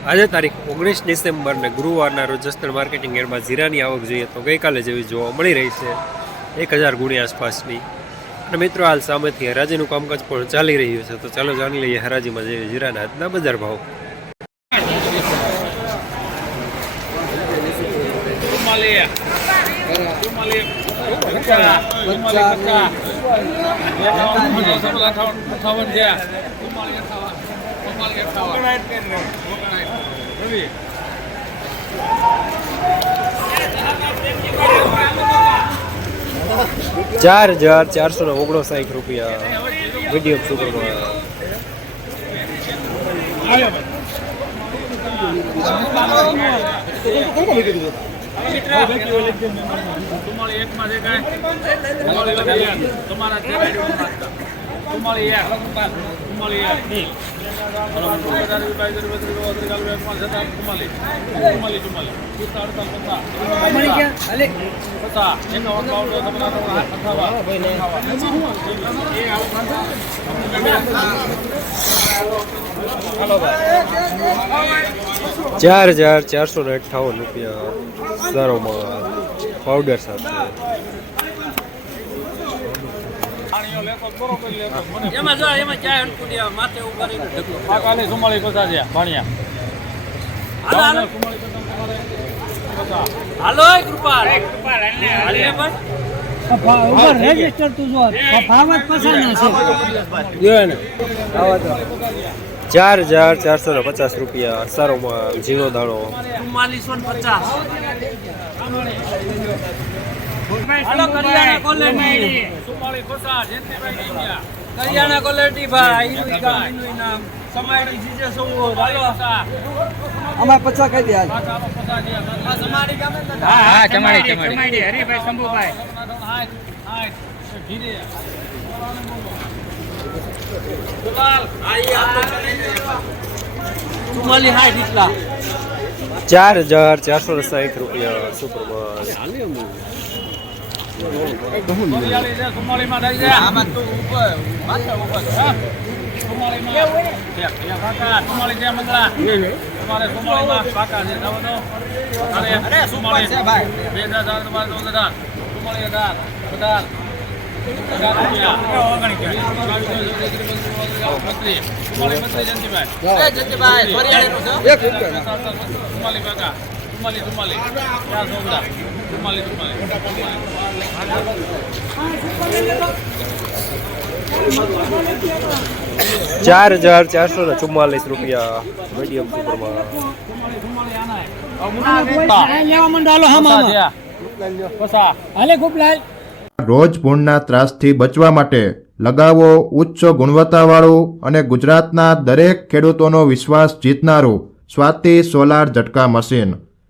આજે તારીખ ઓગણીસ ડિસેમ્બરને ગુરુવારના રોજ જસ્તર માર્કેટિંગ એડમાં જીરાની આવક જોઈએ તો ગઈકાલે જેવી જોવા મળી રહી છે એક હજાર ગુણી આસપાસની અને મિત્રો હાલ સામેથી હરાજીનું કામકાજ પણ ચાલી રહ્યું છે તો ચાલો જાણી લઈએ હરાજીમાં જેવી જીરાના આજના બજાર ભાવ ચાર હજાર ચારસો ને ઓગણસાઠ રૂપિયા મીડિયમ સુપરમાં ચાર હજાર ચારસો ને અઠાવન રૂપિયા સારો પાવડર સાથે. એમાં જો એમાં ચાય અનકુડિયા માથે ઉપર રહીને ઢગલો. કાલે સુમાળી પચાસ છે ભાણિયા. હાલો, હાલો. હાલો એ ભાઈ. ઉપર રેજિસ્ટર તું જો. ભાવ જ પસાના છે. ચાર હજાર ચારસો ને પચાસ રૂપિયા. સારો ઝીણો દાણો. ચુમ્માલીસો પચાસ. કરિયાણા સુમાળી પચાસ ભાઈ નામ. સમાડી જીજે કહી દે સમાડી ગામે હા હા ચમાડી ચમાડી હરીભાઈ શંભુભાઈ. ચુમ્માલી હાઠ એટલા ચાર હજાર ચારસો સાઠ રૂપિયા સુપર માલ જયંતિભાઈ સુમાળીમાં થઈ જાય આમાં તો ઉપર માથે ઉપર સુમાળીમાં છે હજાર રૂપિયા સુમાલી સુમાલી ક્યાં સોગડા સુમાલી સુમાલી ચાર હજાર ચારસો ને ચુમ્માલીસ રૂપિયા મીડિયમ સુપર માલ લેવા માંડો હાલો હામાં પસા હાલે ગોપલાલ રોજ ભૂણના ત્રાસથી બચવા માટે લગાવો ઉચ્ચ ગુણવત્તાવાળું અને ગુજરાતના દરેક ખેડૂતોનો વિશ્વાસ જીતનારું સ્વાતિ સોલાર ઝટકા મશીન.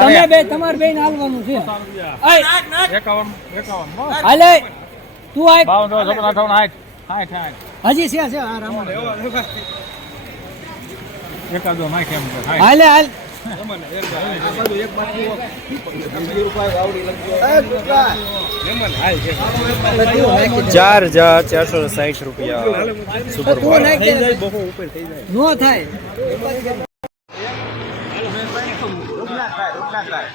તમે બે તમારે બેન હાલવાનું છે. હાલે. તું આય હજી છે છે આ રામણ એકાદો નાખ એમ. હાલે હાલ. ચાર હજાર ચારસો સાહીઠ રૂપિયા સુપર થાય. માલ દે. નો થાય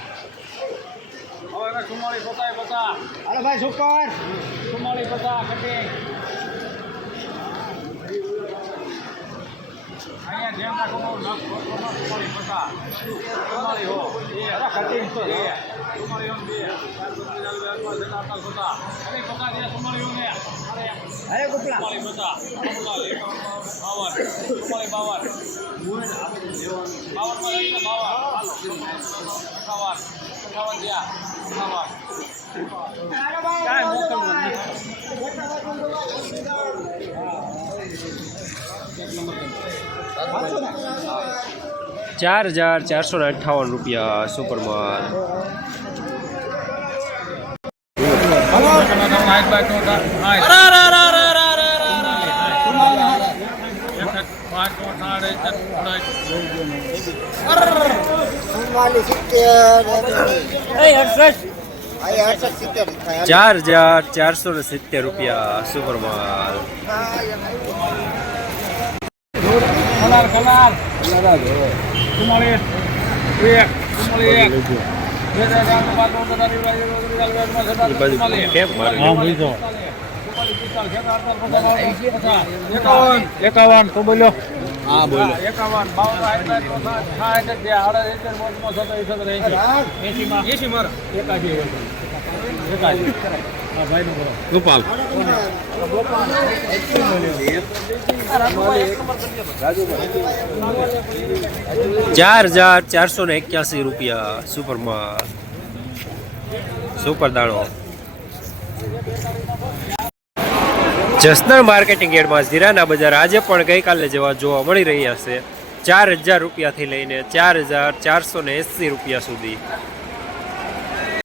હવે સુમાળી પચાસ પચાસ હાલો ભાઈ સુપર સુમાળી પચાસ કટિંગ અહીંયા જેમ નખ તમારી પતા તમારી હો એ કટિંગ તો તમારી હો બે પતા દે ને અરે અરે અઠાવન અઠાવન અઠાવન ચાર હજાર ચારસો ને અઠ્ઠાવન રૂપિયા સુપરમાલ ચાર હજાર ચારસો ને સિત્તેર રૂપિયા સુપરમાલ કલાર કલાર ચુમ્માલીસ એક ચુમ્માલીસ એકાવન તો બોલ્યો હા બોલો. એકાવન ગોપાલ. ચાર હજાર ચારસો ને એક્યાસી રૂપિયા સુપરમાલ સુપર દાણો જસદણ માર્કેટિંગ યાર્ડમાં જીરાના બજાર આજે પણ ગઈકાલે જેવા જોવા મળી રહ્યા છે. ચાર હજાર રૂપિયાથી લઈને ચાર હજાર ચારસો ને એંસી રૂપિયા સુધી.